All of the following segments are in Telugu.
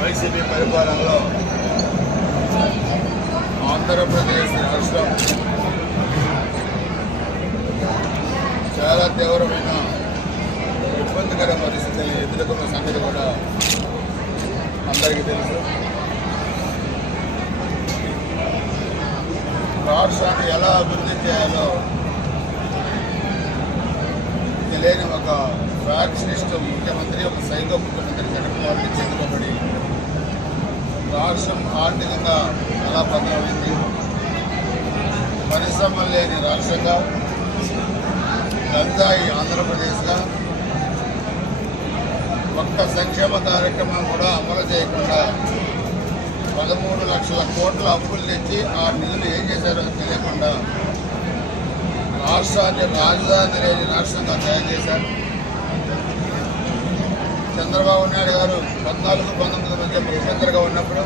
వైసీపీ పరిపాలనలో ఆంధ్రప్రదేశ్ రాష్ట్రం చాలా తీవ్రమైన ఇబ్బందికర పరిస్థితిని ఎదుర్కొన్న సంగతి కూడా అందరికీ తెలుసు. రాష్ట్రాన్ని ఎలా అభివృద్ధి చేయాలో తెలియని ఒక ఫ్యాక్షనిస్ట్ ముఖ్యమంత్రి ఒక సైకో ముఖ్యమంత్రి జగన్మోహన్ రెడ్డి చేతులబడి రాష్ట్రం ఆర్థికంగా ఎలా బదలమైంది పరిశ్రమ లేని రాష్ట్రంగా గంజాయి ఆంధ్రప్రదేశ్గా ఒక్క సంక్షేమ కార్యక్రమం కూడా అమలు చేయకుండా పదమూడు లక్షల కోట్ల అప్పులు తెచ్చి ఆ నిధులు ఏం చేశారో తెలియకుండా రాష్ట్రాన్ని రాజధాని లేని రాష్ట్రంగా తయారు చేశారు. చంద్రబాబు నాయుడు గారు పద్నాలుగు పంతొమ్మిది మధ్య ముఖ్యమంత్రిగా ఉన్నప్పుడు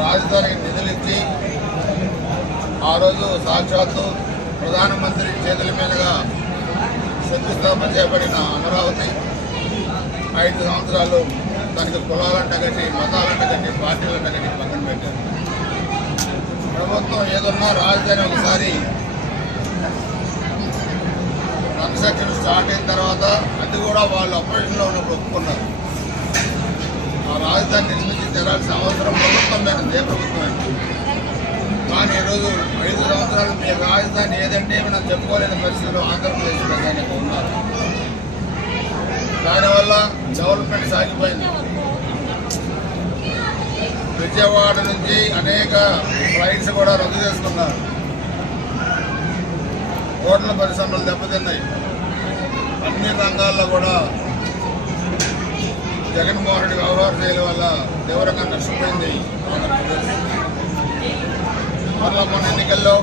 రాజధానికి నిధులు ఇచ్చి ఆ రోజు సాక్షాత్తు ప్రధానమంత్రి చేతుల మీదుగా శంకుస్థాపన చేపడిన అమరావతి ఐదు సంవత్సరాలు దానికి కులాలంట కట్టి మతాలంట కట్టి పార్టీలంట కట్టి పక్కన పెట్టారు. ప్రభుత్వం ఏదన్నా రాజధాని ఒకసారి కన్స్ట్రక్షన్ స్టార్ట్ అయిన తర్వాత అది కూడా వాళ్ళు ఆపరేషన్లో ఉన్నప్పుడు ఒప్పుకున్నారు. ఆ రాజధాని నిర్మించి తెరాల్సిన అవసరం ప్రభుత్వం మీద ఏ ప్రభుత్వం కానీ ఈరోజు ఐదు సంవత్సరాలు మీ రాజధాని ఏదంటే మనం చెప్పుకోలేని పరిస్థితుల్లో ఆంధ్రప్రదేశ్ ప్రజానికి ఉన్నారు. దానివల్ల డెవలప్మెంట్ సాగిపోయింది. విజయవాడ నుంచి అనేక ఫ్లైట్స్ కూడా రద్దు చేసుకున్నారు. హోటల్ పరిశ్రమలు దెబ్బతిన్నాయి. అన్ని రంగాల్లో కూడా జగన్మోహన్ రెడ్డి వ్యవహార శైలి వల్ల తీవ్రంగా నష్టపోయింది. మరలా మొన్న ఎన్నికల్లో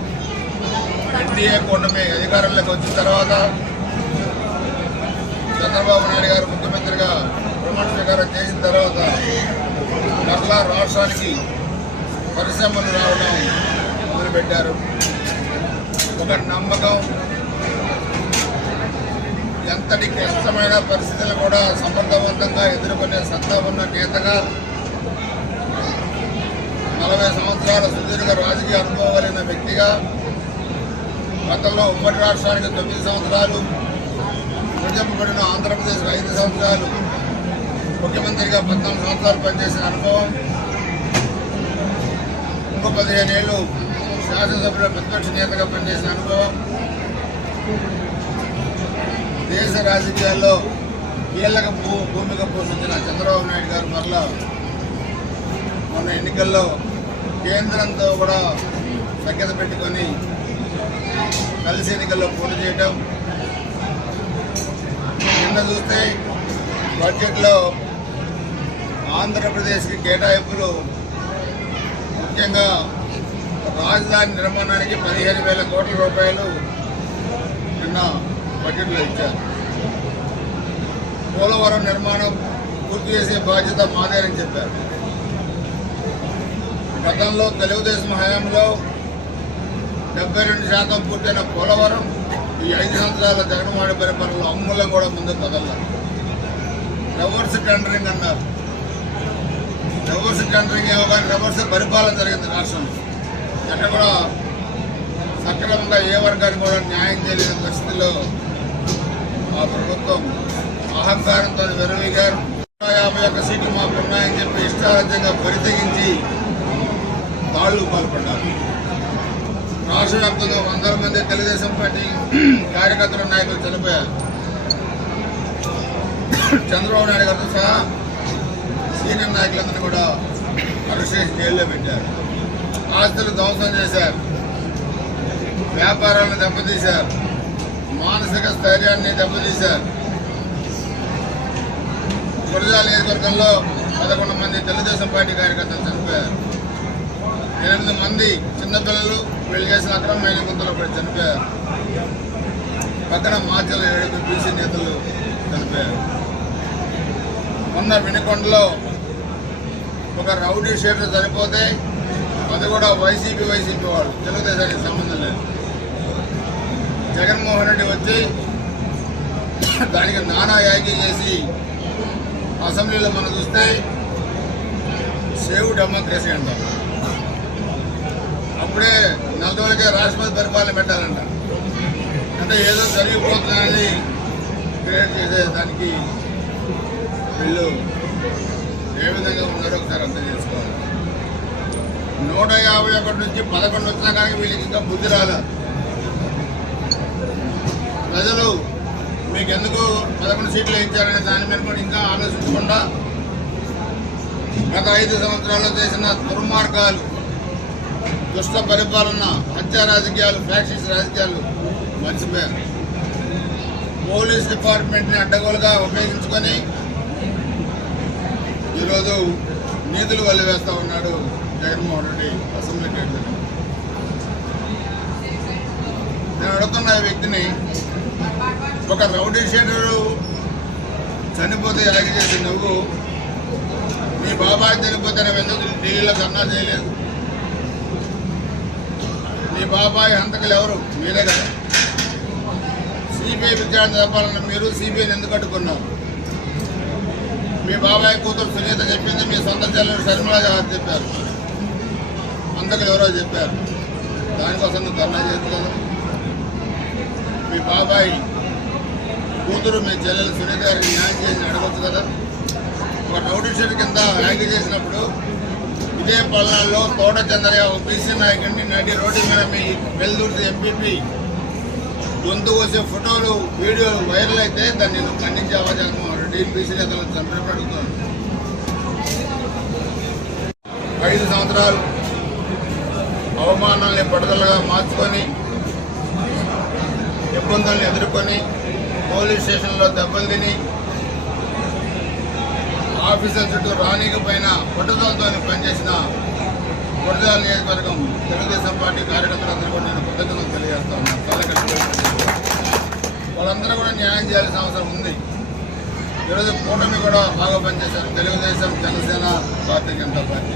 ఎన్డీఏ కూటమి అధికారంలోకి వచ్చిన తర్వాత చంద్రబాబు నాయుడు గారు ముఖ్యమంత్రిగా ప్రమాణ స్వీకారం చేసిన తర్వాత మరలా రాష్ట్రానికి పరిశ్రమలు రావడం మొదలుపెట్టారు. ఒక నమ్మకం. ఎంతటి క్లిష్టమైన పరిస్థితులు కూడా సమర్థవంతంగా ఎదుర్కొనే సత్తా ఉన్న నేతగా నలభై సంవత్సరాల సుదీర్ఘ రాజకీయ అనుభవం కలిగిన వ్యక్తిగా గతంలో ఉమ్మడి రాష్ట్రానికి తొమ్మిది సంవత్సరాలు విభజింపబడిన ఆంధ్రప్రదేశ్ ఐదు సంవత్సరాలు ముఖ్యమంత్రిగా పద్నాలుగు సంవత్సరాలు పనిచేసిన అనుభవం. ఇంకో పదిహేను ఏళ్ళు శాసనసభలో ప్రతిపక్ష నేతగా పనిచేసిన అనుభవం దేశ రాజకీయాల్లో కీలక భూ- భూమిక పోషించిన చంద్రబాబు నాయుడు గారు మరలా మొన్న ఎన్నికల్లో కేంద్రంతో కూడా సఖ్యత పెట్టుకొని కలిసి ఎన్నికల్లో పోటీ చేయటం. నిన్న చూస్తే బడ్జెట్లో ఆంధ్రప్రదేశ్కి కేటాయింపులు ముఖ్యంగా రాజధాని నిర్మాణానికి పదిహేను వేల కోట్ల రూపాయలు నిన్న బడ్జెట్లో ఇచ్చారు. పోలవరం నిర్మాణం పూర్తి చేసే బాధ్యత మాదేనని చెప్పారు. గతంలో తెలుగుదేశం హయాంలో డెబ్బై రెండు శాతం పూర్తయిన పోలవరం ఈ ఐదు సంవత్సరాల జగన్మోహన్ పరిపాలనలో అమ్ముల్లో కూడా ముందు కదలారు రివర్స్ టెండరింగ్ అన్నారు. రివర్స్ టెండరింగ్ ఇవ్వగానే కానీ రివర్స్ పరిపాలన జరిగింది రాష్ట్రంలో. ఎక్కడ కూడా సక్రమంగా ఏ వర్గానికి కూడా న్యాయం చేయలేని పరిస్థితిలో ఆ ప్రభుత్వం అహంకారంతో విరవిగారు యాభై ఒక్క సీట్లు మాకు ఉన్నాయని చెప్పి ఇష్టారాజ్యంగా పరితగించి తాళ్ళు పాల్పడ్డారు. రాష్ట్ర వ్యాప్తంగా వందల మంది తెలుగుదేశం పార్టీ కార్యకర్తల నాయకులు చనిపోయారు. చంద్రబాబు నాయుడు గారితో సహా సీనియర్ నాయకులందరినీ కూడా అరెస్ట్ చేసి జైల్లో పెట్టారు. ఆస్తులు ధ్వంసం చేశారు. వ్యాపారాలను దెబ్బతీశారు. మానసిక స్థైర్యాన్ని దెబ్బతీశారు. గురజాల నియోజకవర్గంలో పదకొండు మంది తెలుగుదేశం పార్టీ కార్యకర్తలు చనిపోయారు. ఎనిమిది మంది చిన్నపిల్లలు పెళ్ళి చేసిన అక్రమమైన గుంతలో పడి చనిపోయారు. పక్కన మార్చల ఏడుగురు బీసీ నేతలు చనిపోయారు. మొన్న వినుకొండలో ఒక రౌడీ షేటర్ చనిపోతే అది కూడా వైసీపీ వైసీపీ వాళ్ళు. తెలుగుదేశానికి సంబంధం లేదు. జగన్మోహన్ రెడ్డి వచ్చి దానికి నానా యాగి చేసి అసెంబ్లీలో మనం చూస్తే సేవ్ డెమోక్రసీ అంటారు. అప్పుడే నెల రోజులకే రాష్ట్రపతి పరిపాలన పెట్టాలంట. అంటే ఏదో జరిగిపోతుందని క్రియేట్ చేసే దానికి వీళ్ళు ఏ విధంగా ఉన్నారో ఒకసారి అర్థం చేసుకోవాలి. నూట యాభై ఒకటి నుంచి పదకొండు వచ్చినా కానీ వీళ్ళకి ఇంకా బుద్ధి రాలే ప్రజలు మీకు ఎందుకు పదకొండు సీట్లు ఇచ్చారనే దాని మీద కూడా ఇంకా ఆలోచించకుండా గత ఐదు సంవత్సరాల్లో చేసిన దుర్మార్గాలు దుష్ట పరిపాలన హత్య రాజకీయాలు ఫ్యాక్షన్స్ రాజకీయాలు మర్చిపోయారు. పోలీస్ డిపార్ట్మెంట్ని అడ్డగోలుగా ఉపయోగించుకొని ఈరోజు నిధులు వల్ల వేస్తా ఉన్నాడు జగన్మోహన్ రెడ్డి అసెంబ్లీ గేట్ నేను అడుగుతున్న వ్యక్తిని ఒక రౌడీ షీటరు చనిపోతే ఎలాగ చేసి నువ్వు? నీ బాబాయ్ చనిపోతే నువ్వు ఎందుకు టీవీలో కన్నా చేయలేదు? నీ బాబాయ్ హంతకులు ఎవరు? మీరే కదా. సిబిఐ విచారణ చెప్పాలన్న మీరు సిబిఐని ఎందుకు అడ్డుకున్నారు? మీ బాబాయ్ కూతురు సునీత చెప్పింది మీ సొంత చెల్లెలు శర్మిల చెప్పారు. అందరికీ ఎవరో చెప్పారు. దానికోసం ధర్నా చేస్తున్నాను కదా మీ బాబాయ్ కూతురు మీ చెల్లెలు సునీత గారికి న్యాయం చేసి అడగచ్చు కదా. ఒక నోటీషన్ కింద వ్యాఖ్య చేసినప్పుడు ఇదే పల్నాడులో తోట చంద్రయ్య ఒక బీసీ నాయకుడిని నటి రోడ్డు మీద మీ వెల్దుర్తి ఎంపీపీ గొంతు వచ్చే ఫోటోలు వీడియోలు వైరల్ అయితే దాన్ని నేను ఖండించే అవకాశం రెడ్డి బీసీ నేతలను చంపినట్టు ఐదు సంవత్సరాలు అవమానాల్ని పట్టుదలగా మార్చుకొని ఇబ్బందుల్ని ఎదుర్కొని పోలీస్ స్టేషన్లో దెబ్బలు తిని ఆఫీసర్ చుట్టూ రానీకపోయినా పట్టుదలతో పనిచేసిన గురజాల నియోజకవర్గం తెలుగుదేశం పార్టీ కార్యకర్తలందరూ కూడా నేను కృతజ్ఞతలు తెలియజేస్తా ఉన్నాను. వాళ్ళందరూ కూడా న్యాయం చేయాల్సిన అవసరం ఉంది. ఈరోజు కూటమి కూడా బాగా పనిచేశారు. తెలుగుదేశం జనసేన భారతీయ జనతా పార్టీ.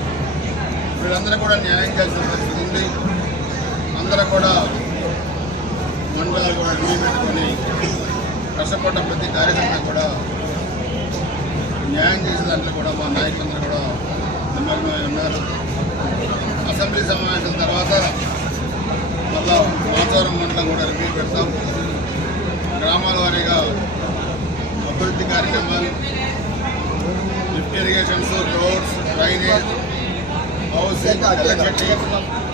వీళ్ళందరూ కూడా న్యాయం చేయాల్సిన పరిస్థితి ఉంది అందరూ కూడా మండలాలు కూడా రివ్యూ పెట్టుకొని కష్టపడ్డ ప్రతి కార్యకర్త కూడా న్యాయం చేసే దాంట్లో కూడా మా నాయకులందరూ కూడా నిమగ్నమై ఉన్నారు. అసెంబ్లీ సమావేశం తర్వాత మళ్ళా మాచవరం మండలం కూడా రివ్యూ పెడతాం. గ్రామాల వారీగా అభివృద్ధి కార్యక్రమాలు lift irrigations roads drainage housing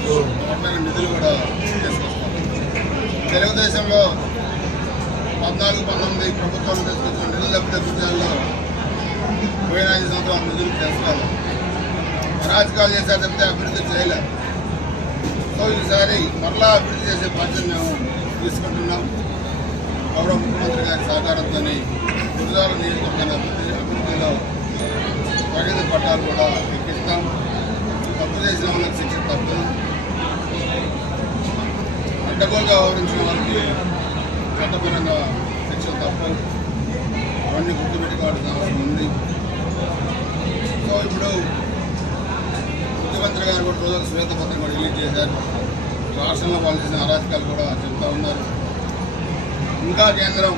electricity అట్లాగే నిధులు కూడా తీసుకొస్తాం. తెలుగుదేశంలో పద్నాలుగు పంతొమ్మిది ప్రభుత్వం తీసుకొచ్చిన నిధులు తప్పితే గుజరాల్లో పోయిన ఐదు సంవత్సరాలు నిధులు చేస్తారు అరాజకాలు చేశారు తప్పితే అభివృద్ధి చేయలేదు సో ఈసారి మరలా అభివృద్ధి చేసే బాధ్యత మేము తీసుకుంటున్నాం. గౌరవ ముఖ్యమంత్రి గారి సహకారంతో గురుజాల నియోజకవర్గ అభివృద్ధి అభివృద్ధిలో ప్రగతి పట్టాలు కూడా ఎక్కిస్తాం. తప్పు చేసిన వాళ్ళకి శిక్ష తప్పదు అడ్డగోలుగా వ్యవహరించిన వారికి చట్టపరంగా శిక్ష తప్పవు అవన్నీ గుర్తుపెట్టుకోవాల్సిన అవసరం ఉంది. సో ఇప్పుడు ముఖ్యమంత్రి గారు కూడా రోజులు శ్వేతపత్రం కూడా రిలీజ్ చేశారు. రాష్ట్రంలో వాళ్ళు చేసిన అరాచకాలు కూడా చెప్తా ఉన్నారు. ఇంకా కేంద్రం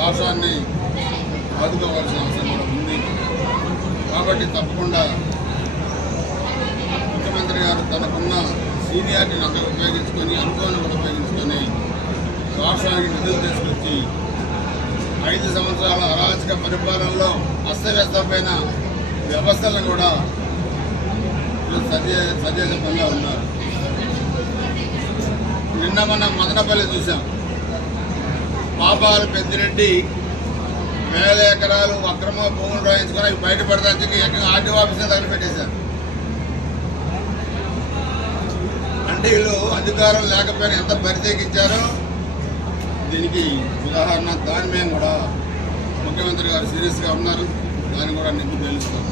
రాష్ట్రాన్ని ఆదుకోవాల్సిన అవసరం కూడా ఉంది. కాబట్టి తప్పకుండా ముఖ్యమంత్రి గారు తనకున్న సీనియారిటీని అంతా ఉపయోగించుకొని అనుభవాన్ని కూడా రాష్ట్రానికి నిధులు తీసుకొచ్చి ఐదు సంవత్సరాల అరాచక పరిపాలనలో అస్తవ్యస్తమైన వ్యవస్థలను కూడా వీళ్ళు సజేస పనిలో ఉన్నారు. నిన్న మనం మదనపల్లి చూసాం పాపాలు పెద్దిరెడ్డి వేల ఎకరాలు అక్రమ భూములు రాయించుకొని అవి బయటపడడానికి ఏకంగా ఆర్టీఓ ఆఫీసర్ దగ్గర పెట్టేశారు. అంటే వీళ్ళు అధికారం లేకపోయినా ఎంత పరితేకించారో దీనికి ఉదాహరణ దాని మీద కూడా ముఖ్యమంత్రి గారు సీరియస్గా ఉన్నారు. దాన్ని కూడా నీకు తెలుసుకోవాలి.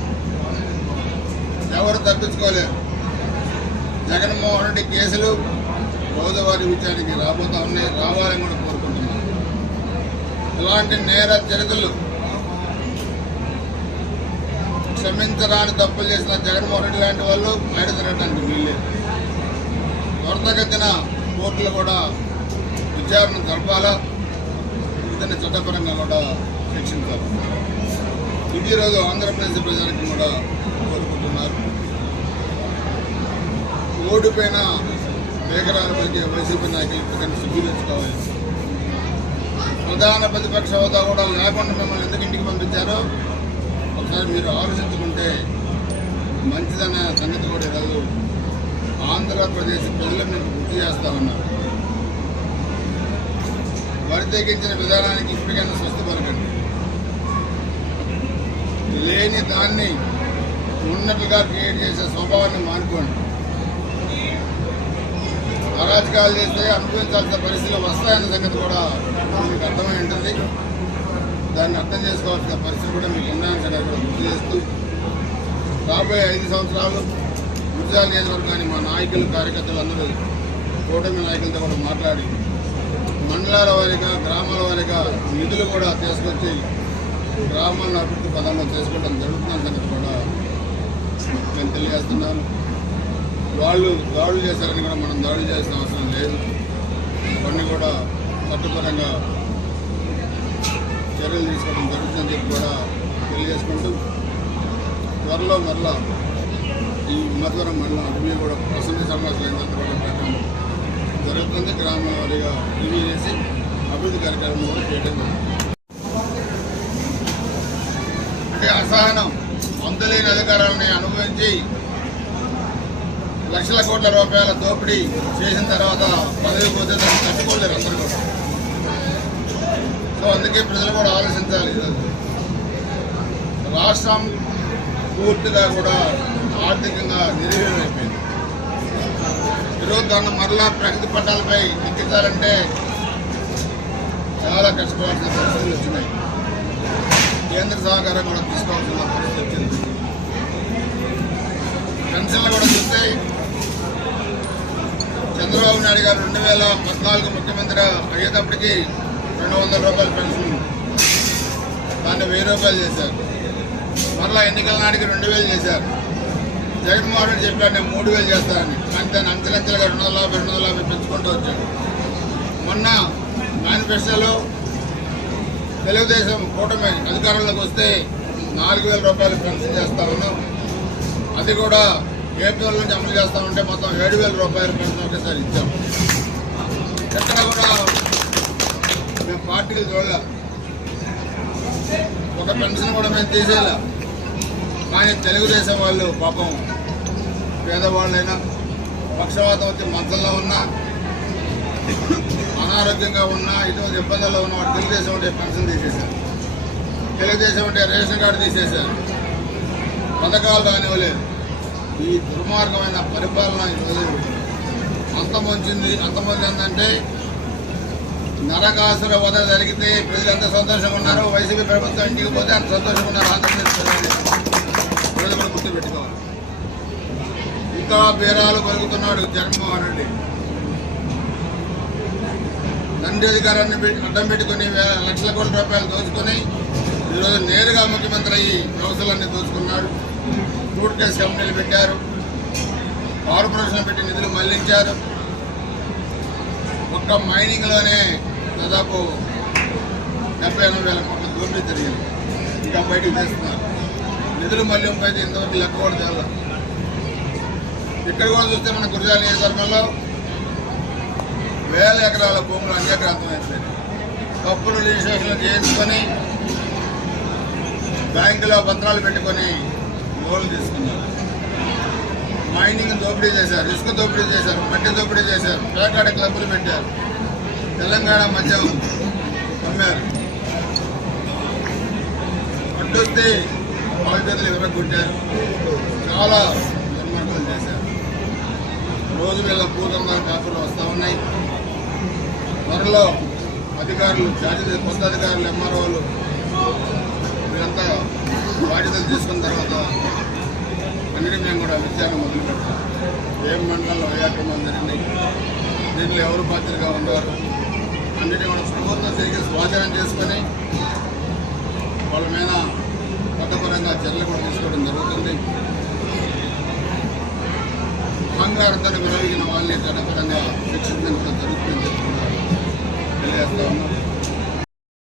ఎవరు తప్పించుకోలేరు. జగన్మోహన్ రెడ్డి కేసులు రోజువారీ విషయానికి రాబోతా ఉన్నాయి. రావాలని కూడా కోరుకుంటున్నాను. ఇలాంటి నేర చరిత్రలు క్షమించరాని తప్పులు చేసిన జగన్మోహన్ రెడ్డి లాంటి వాళ్ళు బయట తిరగడానికి వీల్లేదు. త్వరితగతిన కోర్టులు కూడా విచారణ జరపాలా ఇతన్ని చట్టపరంగా కూడా శిక్షించాలి. ఇది ఈరోజు ఆంధ్రప్రదేశ్ ప్రజలకు కూడా కోరుకుంటున్నారు. ఓడిపోయిన మధ్య వైసీపీ నాయకులు కానీ శుద్ధి తెచ్చుకోవాలి. ప్రధాన ప్రతిపక్ష హోదా కూడా లేకుండా మిమ్మల్ని ఎందుకు ఇంటికి పంపించారో? ఒకసారి మీరు ఆలోచించుకుంటే మంచిదనే సంగతి కూడా ఈరోజు ఆంధ్రప్రదేశ్ ప్రజలు మీకు గుర్తు చేస్తా ఉన్నారు. వరితెగించిన విధానానికి ఇప్పటికైనా స్వస్థపరకండి లేని దాన్ని ఉన్నట్టుగా క్రియేట్ చేసే స్వభావాన్ని మానుకోండి. అరాజకాలు చేస్తే అనుభవించాల్సిన పరిస్థితులు వస్తాయన్న సంగతి కూడా మీకు అర్థమై ఉంటుంది. దాన్ని అర్థం చేసుకోవాల్సిన పరిస్థితి కూడా మీకు ఉన్నాయని సంగతి కూడా గుర్తు చేస్తూ రాబోయే ఐదు సంవత్సరాలు గుజరాత్ నియోజకవర్గాన్ని మా నాయకులు కార్యకర్తలు అందరూ కూటమి నాయకులతో కూడా మాట్లాడి మండలాల వారీగా గ్రామాల వారీగా నిధులు కూడా తీసుకొచ్చి గ్రామాలను అభివృద్ధి పదంలో చేసుకోవడం జరుగుతున్న సంగతి కూడా నేను తెలియజేస్తున్నాను. వాళ్ళు దాడులు చేశారని కూడా మనం దాడులు చేసిన అవసరం లేదు. అవన్నీ కూడా చట్టపరంగా చర్యలు తీసుకోవడం జరుగుతుందని చెప్పి కూడా తెలియజేసుకుంటూ త్వరలో మరలా ఈ మధ్వరం మండలం అభివృద్ధి కూడా అసెంబ్లీ సమావేశాలు అయిన కూడా జరుగుతుంది గ్రామ వారీగా రివ్యూ చేసి అభివృద్ధి కార్యక్రమం కూడా చేయడం అంటే అసహనం అంతులేని అధికారాలని అనుభవించి లక్షల కోట్ల రూపాయల దోపిడీ చేసిన తర్వాత పదవి పోతే దాన్ని తట్టుకోలేరు అందరూ కూడా. సో అందుకే ప్రజలు కూడా ఆలోచించాలి. రాష్ట్రం పూర్తిగా కూడా ఆర్థికంగా నిర్వీర్యమైపోయింది ఈరోజు దాన్ని మరలా ప్రగతి పట్టాలపై ఎక్కించాలంటే చాలా కష్టపడాల్సిన పరిస్థితులు వచ్చినాయి. కేంద్ర సహకారం కూడా తీసుకోవాల్సిన పరిస్థితి వచ్చింది. పెన్షన్లు కూడా చూస్తే చంద్రబాబు నాయుడు గారు రెండు వేల పద్నాలుగు ముఖ్యమంత్రి అయ్యేటప్పటికి రెండు వందల రూపాయల పెన్షన్ దాన్ని వెయ్యి రూపాయలు చేశారు. మరలా ఎన్నికల నాటికి రెండు వేలు చేశారు. జగన్మోహన్ రెడ్డి చెప్పాడు నేను మూడు వేలు చేస్తానని. కానీ దాన్ని అంచెలంచెలుగా రెండు వందల యాభై రెండు వందల యాభై పెంచుకుంటూ వచ్చాడు మొన్న మేనిఫెస్టోలో తెలుగుదేశం కూటమి అధికారంలోకి వస్తే నాలుగు వేల రూపాయలు పెన్షన్ చేస్తా ఉన్నాం. అది కూడా ఏప్రిల్ నుంచి అమలు చేస్తామంటే మొత్తం ఏడు వేల రూపాయలు పెన్షన్ ఒకేసారి ఇచ్చాం. ఎక్కడ కూడా మేము పార్టీలు చూడలే ఒక పెన్షన్ కూడా మేము తీసేలా కానీ తెలుగుదేశం వాళ్ళు పాపం పేదవాళ్ళైనా పక్షవాతం వచ్చి మంచంలో ఉన్నా అనారోగ్యంగా ఉన్నా ఇటువంటి ఇబ్బందుల్లో ఉన్న వాడు తెలుగుదేశం ఉంటే పెన్షన్ తీసేశారు. తెలుగుదేశం ఉంటే రేషన్ కార్డు తీసేశారు. పథకాలు రానివ్వలేదు. ఈ దుర్మార్గమైన పరిపాలన ఈరోజు అంతమొంచింది అంతమొందిందంటే నరకాసుర వద జరిగితే ప్రజలు ఎంత సంతోషంగా ఉన్నారో వైసీపీ ప్రభుత్వం ఇంటికి పోతే అంత సంతోషంగా ఉన్నారు ఆంధ్రప్రదేశ్ ప్రజలు పెట్టుకోవాలి. ఇంకా బీరాలు కలుగుతున్నాడు జగన్మోహన్ రెడ్డి. తండ్రి అధికారాన్ని పెట్టి- అడ్డం పెట్టుకుని వేల లక్షల కోట్ల రూపాయలు దోచుకొని ఈరోజు నేరుగా ముఖ్యమంత్రి అయ్యి వ్యవస్థలన్నీ దోచుకున్నాడు. ఫ్రూట్ కేస్ కంపెనీలు పెట్టారు. కార్పొరేషన్ పెట్టి నిధులు మళ్ళించారు. ఒక్క మైనింగ్లోనే దాదాపు డెబ్బై ఎనభై వేల కోట్ల దోపిడీ జరిగింది. ఇంకా బయటకు తెస్తున్నారు. నిధులు మళ్ళింపు ఇంతవరకు లెక్క కూడా చాలా ఇక్కడ కూడా చూస్తే మన గురిజాల నియోజకవర్గంలో వేల ఎకరాల భూములు అన్యక్రాంతం అయిపోయాయి. తప్పుడు రిజిస్ట్రేషన్ చేయించుకొని బ్యాంకులో పత్రాలు పెట్టుకొని లోన్లు తీసుకున్నారు. మైనింగ్ దోపిడీ చేశారు ఇసుక దోపిడీ చేశారు మట్టి దోపిడీ చేశారు పేకాడ క్లబ్బులు పెట్టారు. తెలంగాణ మద్యం అమ్మారు అడ్డొస్తే బాధ్యతలు విరగొట్టారు చాలా దుర్మార్గాలు చేశారు. రోజు వేళ భూతంగా పేపర్లు వస్తూ ఉన్నాయి. త్వరలో అధికారులు చార్జీ కొత్త అధికారులు ఎంఆర్ఓలు వీరంతా బాధ్యతలు తీసుకున్న తర్వాత అన్నిటి మేము కూడా విచారణ మొదలు పెడతాం. ఏం మండలంలో ఏ అక్రమాలు జరిగినాయి దీంట్లో ఎవరు బాధ్యతగా ఉన్నారు అన్నిటి కూడా ప్రభుత్వం తిరిగి స్వాధీనం చేసుకొని వాళ్ళ మీద చట్టపరంగా చర్యలు కూడా తీసుకోవడం జరుగుతుంది. బంగారంతో విరవిగిన వాళ్ళని చట్టపరంగా శిక్షించడం కూడా జరుగుతుందని చెప్పి తెలియజేస్తా ఉన్నాం.